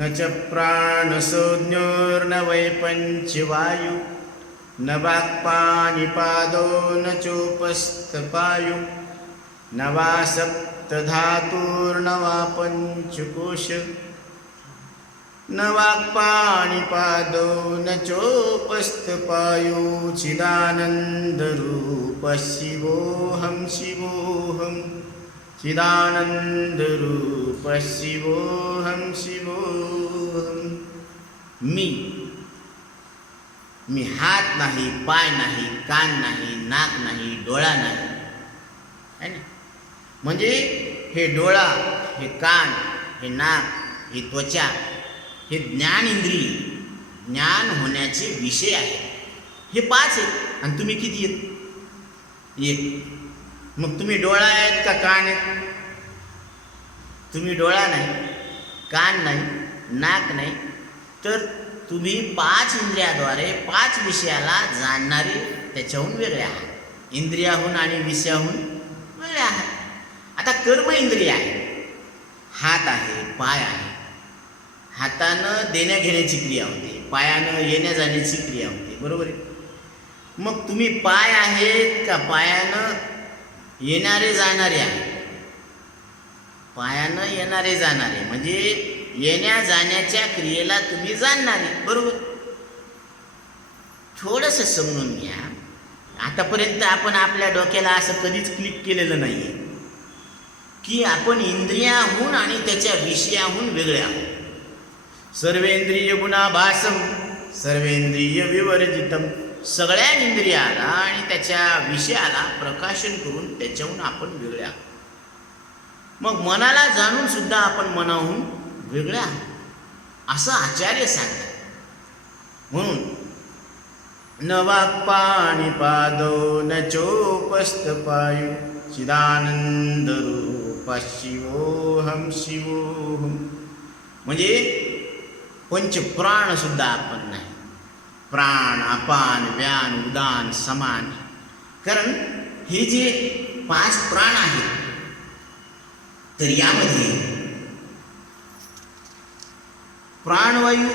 न च प्राणसंज्ञोर्न वै पञ्चवायु न चोपस्थपायु न वा सप्तधातुर्न वा पञ्चकोश न वाक्पाणिपादो न चोपस्थपायु चिदानन्दरूपः शिवोऽहं शिवोऽहं चिदानंदरूप शिवोऽहं शिवोऽहं मी मी हात नाही पाय नाही कान नाही नाक नाही डोळा नाही. है ना? म्हणजे हे डोळा हे कान हे नाक हे त्वचा हे ज्ञान इंद्रिय ज्ञान होण्याचे विषय आहे हे पाच आहेत. आणि तुम्ही किती आहेत? एक. मग तुम्ही डोळा आहेत का कान आहेत? तुम्ही डोळा नाही कान नाही नाक नाही तर तुम्ही पाच इंद्रियाद्वारे पाच विषयाला जाणणारे त्याच्याहून वेगळे आहात. इंद्रियाहून आणि विषयाहून वेगळे आहात. आता कर्म इंद्रिय आहे हात आहे पाय आहे. हातानं देण्या घेण्याची क्रिया होते पायानं येण्या जाण्याची क्रिया होते बरोबर आहे? मग तुम्ही पाय आहेत का पायानं येणारे जाणारे आहे. पायानं येणारे जाणारे. म्हणजे येण्या जाण्याच्या क्रियेला तुम्ही जाणणारे. बरोबर? थोडंसं समजून घ्या. आतापर्यंत आपण आपल्या डोक्याला असं कधीच क्लिक केलेलं नाही आहे की आपण इंद्रियाहून आणि त्याच्या विषयाहून वेगळे आहोत. सर्वेंद्रिय गुणाभासम सर्वेंद्रिय विवर्जितम. सगळ्या इंद्रियाला आणि त्याच्या विषयाला प्रकाशन करून त्याच्याहून आपण वेगळ्या मग मनाला जाणून सुद्धा आपण मनाहून वेगळ्या असं आचार्य सांगतात. म्हणून न वाक्पाणिपादो न चोपस्थपायु चिदानंदरूप शिवोहम शिवोहम म्हणजे पंचप्राणसुद्धा आपण नाही. प्राण अपान व्यान उदान समान. कारण हे जे पाच प्राण आहेत तर यामध्ये प्राणवायू